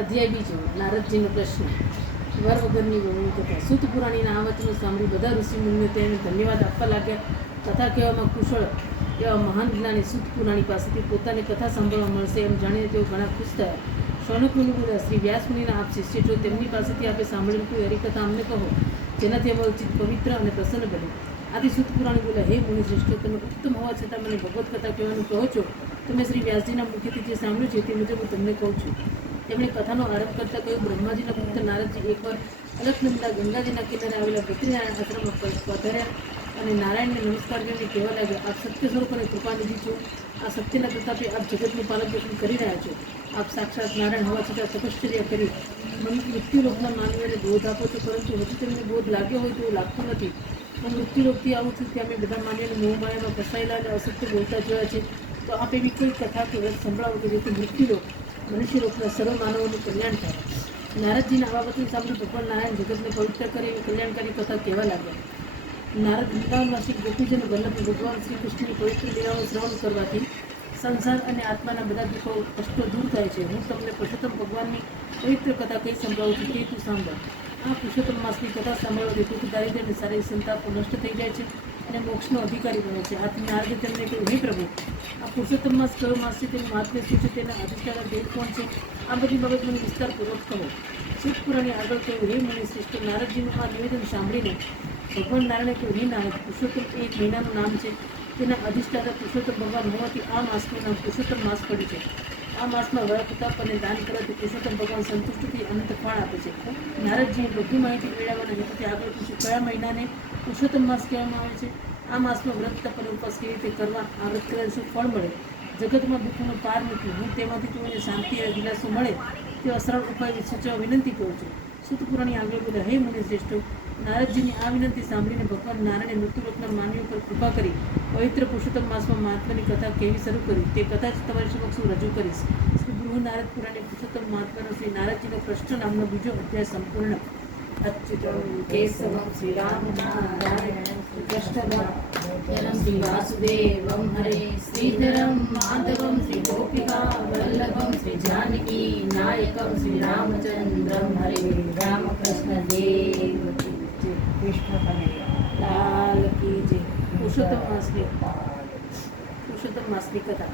અધ્યાય બીજો નારદજીનો પ્રશ્ન. વર વગરની વહુની કથા. સૂત પુરાણીના આ વચનો સાંભળી બધા ઋષિમુનિઓ તેને ધન્યવાદ આપવા લાગ્યા. કથા કહેવામાં કુશળ એવા મહાન જ્ઞાની સૂત પુરાણી પાસેથી પોતાની કથા સાંભળવા મળશે એમ જાણીને તેઓ ઘણા ખુશ થયા. શૌનક મુનિ બોલ્યા, શ્રી વ્યાસ મુનિના આપ શિષ્ય છો, તેમની પાસેથી આપે સાંભળેલી કોઈ હરિકથા અમને કહો, જેનાથી અમારું ચિત્ત પવિત્ર અને પ્રસન્ન બને. આથી સૂત પુરાણી બોલ્યા, હે મુનિ શ્રેષ્ઠ, તમે ઉત્તમ હોવા છતાં મને ભગવત કથા કહેવાનું કહો છો. તમે શ્રી વ્યાસજીના મુખેથી જે સાંભળ્યું છે તે મુજબ હું તમને કહું છું. તેમણે કથાનો આરંભ કરતા કહ્યું, બ્રહ્માજીના પુત્ર નારદજી એકવાર અલકનંદા ગંગાજીના કિનારે આવેલા બદ્રીનારાયણ આશ્રમમાં પધાર્યા અને નારાયણને નમસ્કાર કરીને કહેવા લાગ્યા, આપ સત્ય સ્વરૂપ અને કૃપાનિધિ છો. આ સત્યના પ્રતાપે આપ જગતનું પાલન પોષણ કરી રહ્યા છો. આપ સાક્ષાત નારાયણ હોવા છતાં તપશ્ચર્યા કરી મૃત્યુલોકના માનવીઓને બોધ આપો છો, પરંતુ હજુ તેમને બોધ લાગ્યો હોય તેવું લાગતું નથી. હું મૃત્યુલોકથી આવું છું ત્યાં મેં બધા માનવીઓને મોહમાયામાં ફસાયેલા અને અસત્ય બોલતા જોયા છે. તો આપ એવી કોઈ કથા કે વ્રત સંભળાવો કે જેથી મૃત્યુલોક મનુષ્યલોકના સર્વ માનવોનું કલ્યાણ થાય. નારદજીના આવા વચન સાંભળી ભગવાન નારાયણ જગતને પવિત્ર કરી એવી કલ્યાણકારી કથા કહેવા લાગ્યા. નારદ વૃંદાવનવાસી ગોપીજન વલ્લભ ભગવાન શ્રી કૃષ્ણની પવિત્ર લીલાઓનું શ્રવણ કરવાથી સંસાર અને આત્માના બધા દુઃખો કષ્ટો દૂર થાય છે. હું તમને પુરુષોત્તમ ભગવાનની પવિત્ર કથા કઈ સંભળાવું છું તે તું સાંભળ. આ પુરુષોત્તમ માસની કથા સાંભળવાથી દુઃખ દારિદ્ર્ય અને શારીરિક સંતાપો નષ્ટ થઈ જાય છે અને મોક્ષનો અધિકારી બને છે. આથી નારદે તેમને કહ્યું, હે પ્રભુ, આ પુરુષોત્તમ માસ કયો માસ છે, તેનું મહાત્મ્ય શું છે, તેના અધિષ્ઠાતા દેવ કોણ છે, આ બધી બાબત મને વિસ્તારપૂર્વક કહો. સૂત પુરાણે આગળ કહ્યું, હે મુનિ શ્રેષ્ઠ, નારદજીનું આ નિવેદન સાંભળીને ભગવાન નારાયણે કહ્યું, હે નારદ, પુરુષોત્તમ એ એક મહિનાનું નામ છે. તેના અધિષ્ઠાતા પુરુષોત્તમ ભગવાન હોવાથી આ માસનું નામ પુરુષોત્તમ માસ પડ્યું છે. આ માસમાં વ્રત તપ અને દાન કરવાથી પુરુષોત્તમ ભગવાન સંતુષ્ટિથી અનંત ફળ આપે છે. નારદજીએ બધી માહિતી મેળવવાના હેતુથી આગળ પૂછ્યું, કયા મહિનાને પુરુષોત્તમ માસ કહેવામાં આવે છે? આ માસમાં વ્રત તપ અને ઉપવાસ કેવી રીતે કરવા? આ વ્રત કરવાથી શું ફળ મળે? જગતમાં દુઃખનો પાર નથી. હું તેમાંથી તમને શાંતિ અને દિલાસો મળે તે સરળ ઉપાય સૂચવવા વિનંતી કરું છું. સૂત પુરાણી આગળ બોલ્યા, હે મુનિ શ્રેષ્ઠ, નારદજીની આ વિનંતી સાંભળીને ભગવાન નારાયણે મૃત્યુલોકના માનવીઓ પર કૃપા કરી પવિત્ર પુરુષોત્તમ માસમાં મહાત્માની કથા કહેવી શરૂ કરી. તે કથા જ તમારી સમક્ષ હું રજૂ કરીશ. શ્રી ગૃહ નારદ પુરાણે પુરુષોત્તમ મહાત્માનો શ્રી નારદજીનો કૃષ્ણ નામનો બીજો અધ્યાય સંપૂર્ણ. અચ્યુતમ કેશવમ શ્રી રામ નારાયણ કૃષ્ણ શ્રી વાસુદેવમ હરે શ્રીધરમ માધવમ શ્રી ગોપિકા વલ્લભમ શ્રી જાનકી નાયકમ શ્રી રામચંદ્રમ હરે રામકૃષ્ણ દેવ કૃષ્ણ કનૈયા લાલ કી જય. પુરુષોત્તમ માસની કથા.